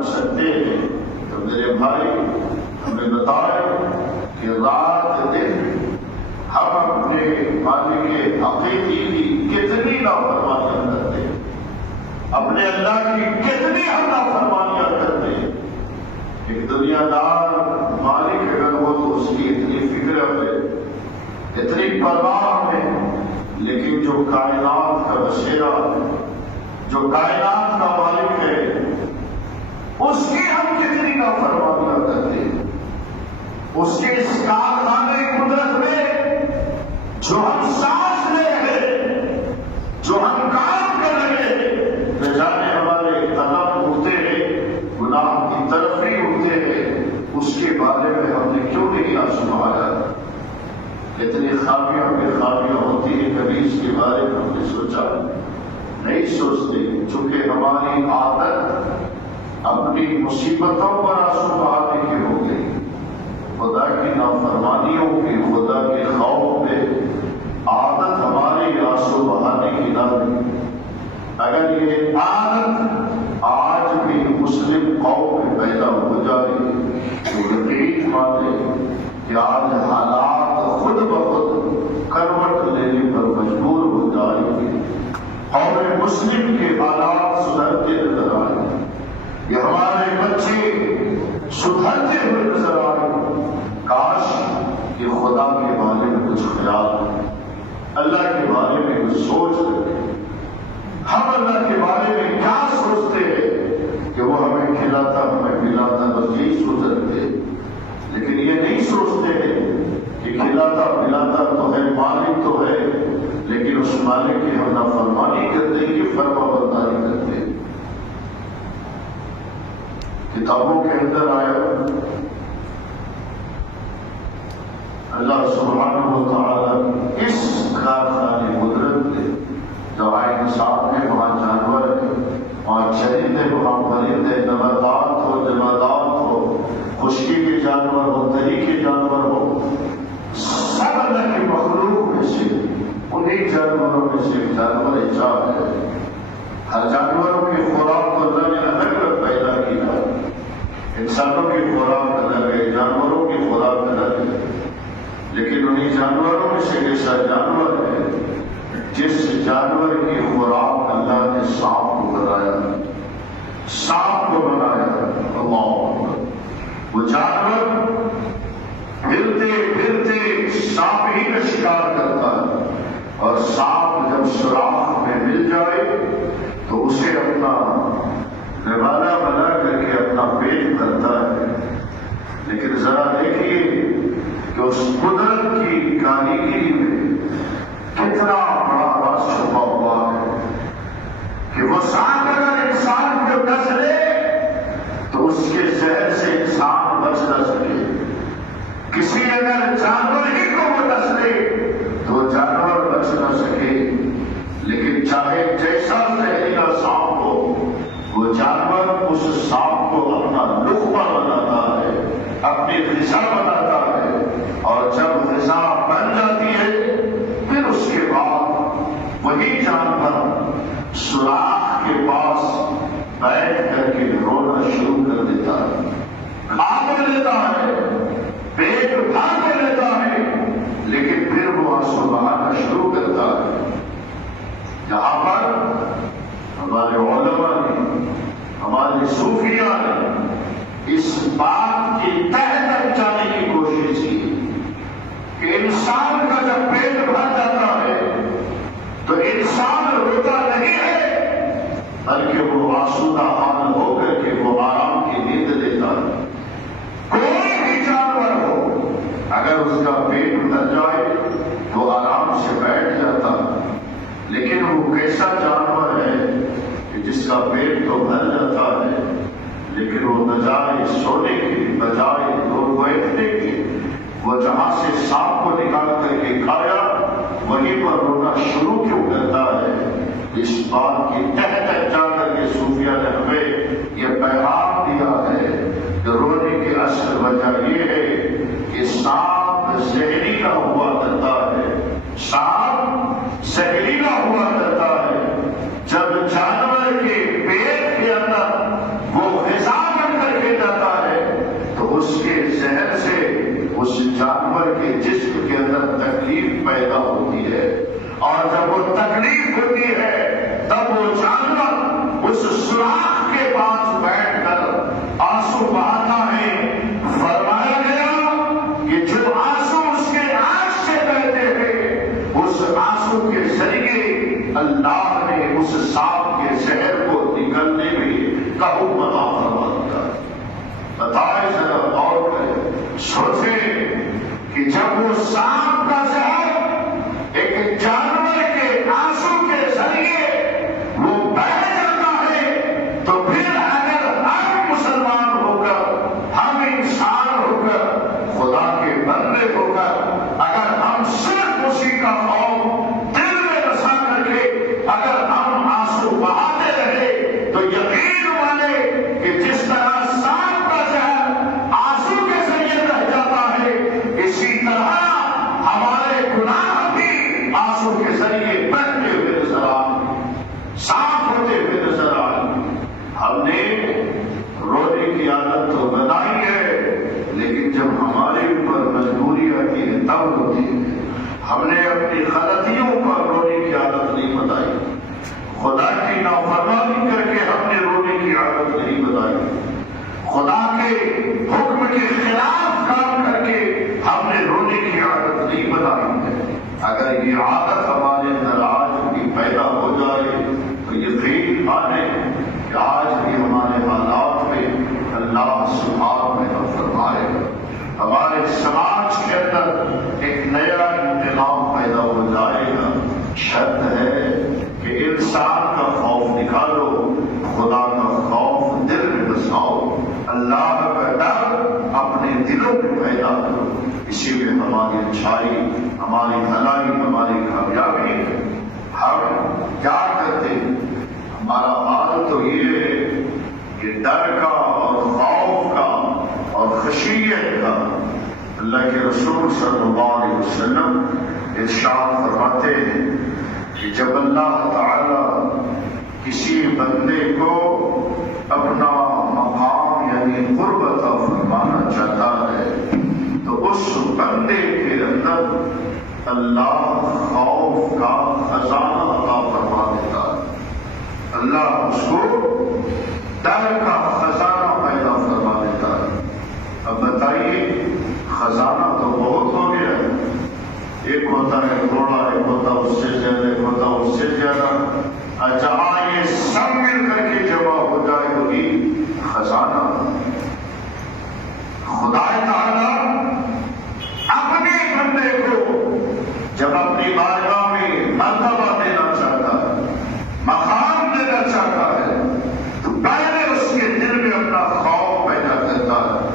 رکھ سکتے ہیں تو میرے بھائی ہمیں بتائیں کہ رات دن ہم اپنے مالک حقیقی کی کتنی نافرمانیاں کرتے ہیں، اپنے اللہ کی کتنی ہم نافرمانیاں کرتے ہیں۔ ایک دنیا دار مالک اگر ہو تو اس کی اتنی فکر ہمیں، اتنی پرواہ ہمیں، لیکن جو کائنات کا بشیرہ، جو کائنات کا مالک ہے، اس کی ہم کتنی نافرمانیاں کرتے ہیں۔ اس کے اس کارخانے قدرت میں جو ہم سانس لے رہے، جو ہم کام کر رہے ہیں، نہ جانے ہمارے قدم اٹھتے ہیں، گناہ کی طرف ہی اٹھتے ہیں، اس کے بارے میں ہم نے کیوں نہیں آزمایا؟ کتنی خامیاں بے خامیاں ہوتی ہیں، کبھی اس کے بارے میں ہم نے سوچا نہیں سوچتے، چونکہ ہماری عادت اپنی مصیبتوں پر آنسو بہانے کی ہو گئی، خدا کی نافرمانیوں کی، خدا کے خوف میں عادت ہماری آنسو بہانے کی نہ رہی۔ اگر یہ عادت آج بھی مسلم قوم میں پیدا ہو جائے تو یقین مانے کہ آج حالات خود بخود کروٹ لینے پر مجبور ہو جائیں گے، قوم مسلم کے حالات سدھرتے نظر آئیں گے، یہ ہمارے بچے سدھرتے ہوئے نظر آئے۔ کاش کہ خدا کے بارے میں کچھ خیال، اللہ کے بارے میں کچھ سوچ رکھے۔ ہم اللہ کے بارے میں کیا سوچتے ہیں کہ وہ ہمیں کھلاتا، ہمیں پلاتا، بس یہی سوچ رکھتے، لیکن یہ نہیں سوچتے کہ کھلاتا پلاتا تو ہے، مالک تو ہے، لیکن اس مالک کی ہم نافرمانی کرتے ہیں کہ فرما برداری کرتے ہیں۔ کتابوں کے اندر آیا اللہ سبحانہ و تعالیٰ اس کارخانے قدرت میں جہاں انسان ہے، وہاں جانور ہے، وہاں چرندے، وہاں پرندے، نباتات ہو، جمادات ہو، خشکی کے جانور ہو، تری کے جانور ہو، سب اللہ کی مخلوق میں سے انہیں جانوروں میں سے ایک جانور ایجاد ہے۔ ہر جانوروں کی خوراک کو اللہ نے الگ الگ پیدا کیا، انسانوں کی خوراک الگ ہے، جانوروں کی خوراک الگ ہے، لیکن انہیں جانوروں میں سے ایسا جانور ہے جس جانور کی خوراک اللہ نے سانپ کو بنایا، سانپ کو بنایا۔ اللہ، وہ جانور پھرتے پھرتے سانپ ہی کا شکار کرتا ہے، اور سانپ جب سوراخ میں مل جائے تو اسے اپنا نوالہ بنا کر کے اپنا پیٹ بھرتا ہے۔ لیکن ذرا دیکھیے کہ اس قدرت کی کاریگری میں کتنا بڑا راز چھپا ہوا ہے کہ وہ سانپ اگر انسان کو ڈس لے تو اس کے زہر سے انسان بچ نہ سکے، کسی اگر جانور ہی کو وہ ڈس لے تو وہ جانور بچ نہ سکے، لیکن چاہے جیسا زہریلا سانپ ہو، وہ جانور اس سانپ کو اپنا لقمہ بناتا ہے، اپنی غذا بناتا ہے، اور جب غذا بن جاتی ہے پھر اس کے بعد وہی جانور سوراخ کے پاس بیٹھ کر کے رونا شروع کر دیتا ہے، کھا کر لیتا ہے، پیٹ بھر کر لیتا ہے، لیکن پھر وہ آنسو بہانا شروع کرتا ہے۔ یہاں پر ہمارے علماء نے، ہمارے صوفیاء نے اس بات کی تہ تک جانے کی کوشش کی کہ انسان کا جب پیٹ بھر جاتا ہے تو انسان روتا نہیں ہے، بلکہ وہ آسودہ حال ہو کر کے وہ آرام کی نیند لیتا ہے۔ کوئی بھی جانور ہو اگر اس کا پیٹ بھر جائے تو آرام سے بیٹھ جاتا ہے، لیکن وہ کیسا جانور ہے کہ جس کا پیٹ تو بھر جاتا ہے لیکن وہ بجائے سونے کی، بجائے بیٹھنے کی، وہ جہاں سے سانپ کو نکال کر کے کھایا وہیں پر رونا شروع کیوں کرتا ہے؟ اس بات کی تہ تک جا کر کے صوفیاء نے ہمیں یہ پیغام دیا ہے کہ رونے کی اصل وجہ یہ ہے کہ سانپ زہریلا ہوا کرتا ہے، سانپ زہریلا ہوا کرتا ہے۔ جب جانور کے پیٹ کے اندر وہ غذا اس جانور کے جسم کے اندر تکلیف پیدا ہوتی ہے، اور جب وہ تکلیف ہوتی ہے تب وہ جانور اس سوراخ کے پاس بیٹھ کر آنسو بہاتا ہے۔ فرمایا گیا کہ جو آنسو اس کے آنکھ سے بہتے ہیں، اس آنسو کے ذریعے اللہ نے اس سانپ کے زہر کو نکلنے میں کا حکم عطا فرما دیا۔ بتائے ذرا غور کریں، سوچیں کہ جب وہ سانپ کا زہر ایک جانور کے آنسو کے ذریعے وہ بہ جاتا ہے، تو پھر اگر ہم مسلمان ہو کر، ہم انسان ہو کر، خدا کے بندے ہو کر، اگر ہم صرف اسی کا خوف دل میں بسا کر کے اگر ہم آنسو بہاتے رہے تو یقین والے کہ جس طرح سانپ کا زہر آنسو کے ذریعے بہ جاتا ہے، اسی طرح ہمارے گناہ بھی آنسو کے ذریعے بہتے ہوئے نظر آئیں، صاف ہوتے ہوئے نظر آئیں۔ ہم نے رونے کی عادت تو بنائی ہے، لیکن جب ہمارے اوپر مجبوری آتی ہے تب ہوتی ہے۔ ہم نے اپنی غلطیوں پر رونے کی عادت نہیں بنائی، خدا کی نافرمانی کر کے ہم نے رونے کی عادت نہیں بنائی، خدا کے حکم کے خلاف کام کر کے ہم نے رونے کی عادت نہیں بنائی ہے۔ اگر یہ عادت ہمارے اندر آج بھی پیدا ہو جائے تو یقین مانے کہ آج بھی ہمارے حالات میں اللہ سبحانہ میں فرمائے گا، ہمارے سماج کے اندر ایک نیا انقلاب پیدا ہو جائے گا۔ شرط ہے کہ انسان کا خوف نکالو، خدا کا خوف دل میں بساؤ، اللہ کا ڈر اپنے دلوں میں پیدا کرو، اسی میں ہماری اچھائی، ہماری بھلائی، ہماری کامیابی ہے۔ ہم کیا کرتے ہیں؟ ہمارا حال تو یہ ہے کہ ڈر کا اور خوف کا اور خشیت کا اللہ کے رسول صلی اللہ علیہ وسلم ارشاد فرماتے ہیں کہ جب اللہ تعالی کسی بندے کو اپنا مقام یعنی قرب عطا فرمانا چاہتا ہے تو اس بندے کے اندر اللہ خوف کا خزانہ عطا فرما دیتا ہے، اللہ اس کو ڈر کا خزانہ پیدا فرما دیتا ہے۔ اب بتائیے، خزانہ تو بہت ہو گیا، ایک ہوتا ہے کروڑا، ایک ہوتا اس سے زیادہ، ایک ہوتا اس سے زیادہ، جہاں یہ سب مل کر کے جمع ہو جائے وہی خزانہ۔ خدا تعالی اپنے بندے کو جب اپنی بارگاہ میں مرتبہ دینا چاہتا ہے، مقام دینا چاہتا ہے، تو پہلے اس کے دل میں اپنا خوف پیدا کرتا ہے۔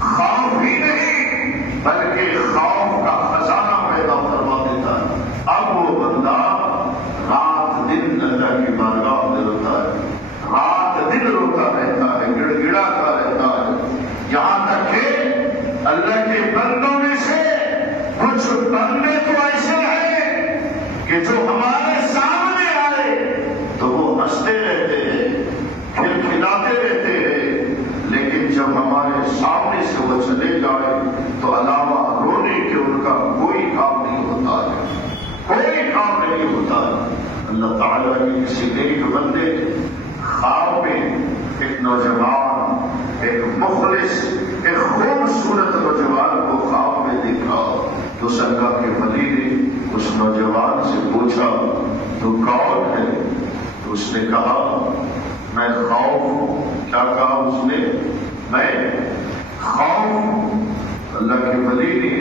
خوف ہی نہیں بلکہ خوف کا خزانہ پیدا فرما دیتا ہے۔ اب وہ بندہ رات دن اللہ کی بارگاہ میں روتا ہے، رات دن روتا رہتا ہے، گڑ گڑاتا رہتا ہے، یہاں تک کہ اللہ کے بندوں میں سے کچھ بندے تو ایسے ہیں کہ جو ہمارے سامنے آئے تو وہ ہنستے رہتے ہیں، کھلکھلاتے رہتے ہیں، لیکن جب ہمارے سامنے سے وہ چلے جائے تو علاوہ رونے کے ان کا کوئی کام نہیں ہوتا ہے، کوئی کام نہیں ہوتا ہے۔ اللہ تعالیٰ کے کسی نیک بندے خواب میں ایک نوجوان، ایک مخلص، ایک خوبصورت نوجوان کو خواب میں دیکھا تو اللہ کے ولی نے اس نوجوان سے پوچھا تو کون ہے؟ تو اس نے کہا میں خوف ہوں۔ کیا کہا اس نے؟ میں خوف ہوں۔ اللہ کے ولی نے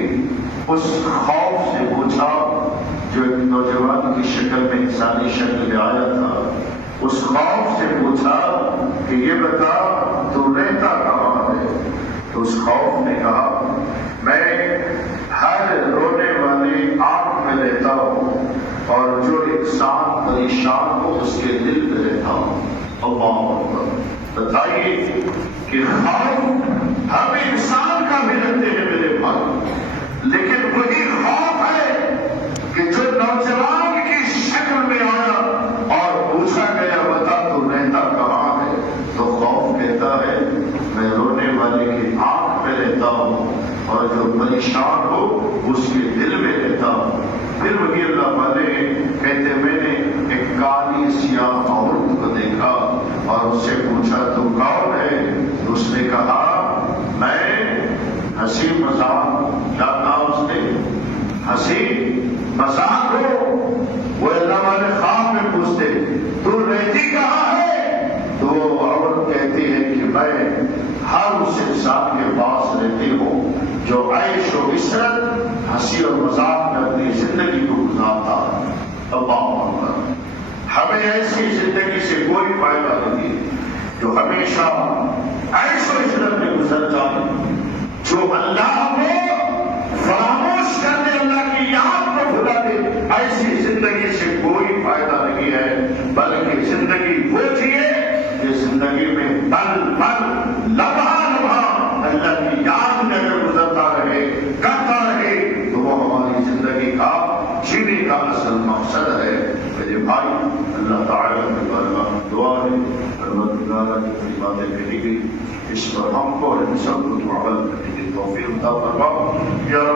اس خوف سے پوچھا جو ایک نوجوان کی شکل میں انسانی شکل میں آیا تھا، اس خوف سے پوچھا کہ یہ بتا تو رہتا کہاں ہے؟ تو اس خوف نے کہا میں ہر رونے والی آنکھ میں رہتا ہوں اور جو انسان پریشان ہو اس کے دل میں رہتا ہوں۔ اللہ اکبر۔ بتائیے کہ خوف ہم انسان کا بھی رہتے ہیں میرے بھائی، لیکن وہی خوف ہے کہ جو نوجوان کی شکل میں آیا اور پوچھا گیا بتا تو رہتا کہاں ہے، تو خوف کہتا ہے میں رونے والے کی آنکھ میں رہتا ہوں، اور جو پریشان ہو اس کے دل میں رہتا. پھر وہی اللہ والے کہتے میں نے ایک کالی سیاہ عورت کو دیکھا اور اس سے پوچھا تو کون ہے؟ تو اس نے کہا میں ہنسی مذاق لاتا. اس نے ہنسی مذاق ہو. وہ اللہ والے خواب میں پوچھتے تو رہتی کہاں ہے؟ تو وہ عورت کہتی ہے کہ میں ہر اس انسان کے پاس رہتی ہوں جو عیش و عشرت ہنسی اور مذاق میں اپنی زندگی کو گزارتا ہے. اللہ اکبر. ہمیں ایسی زندگی سے کوئی فائدہ نہیں جو ہمیشہ عیش و عشرت میں گزر جائے, جو اللہ کو فراموش کر دے, اللہ کی یاد کو بھلا دے. ایسی زندگی سے کوئی فائدہ نہیں ہے, بلکہ زندگی وہ جیے کہ زندگی میں پل پل لمحہ لمحہ اللہ کی یاد میں اگر گزرتا رہے کرتا رہے تو وہ ہماری زندگی کا جینے کا اصل مقصد ہے. میرے بھائی, اللہ تعالیٰ کے بارگاہ میں دعا ہے پروردگار کی باتیں کہی گئی اس پر ہم کو اور ان سب کو عمل کرنے کی توفیق عطا فرما. یا رب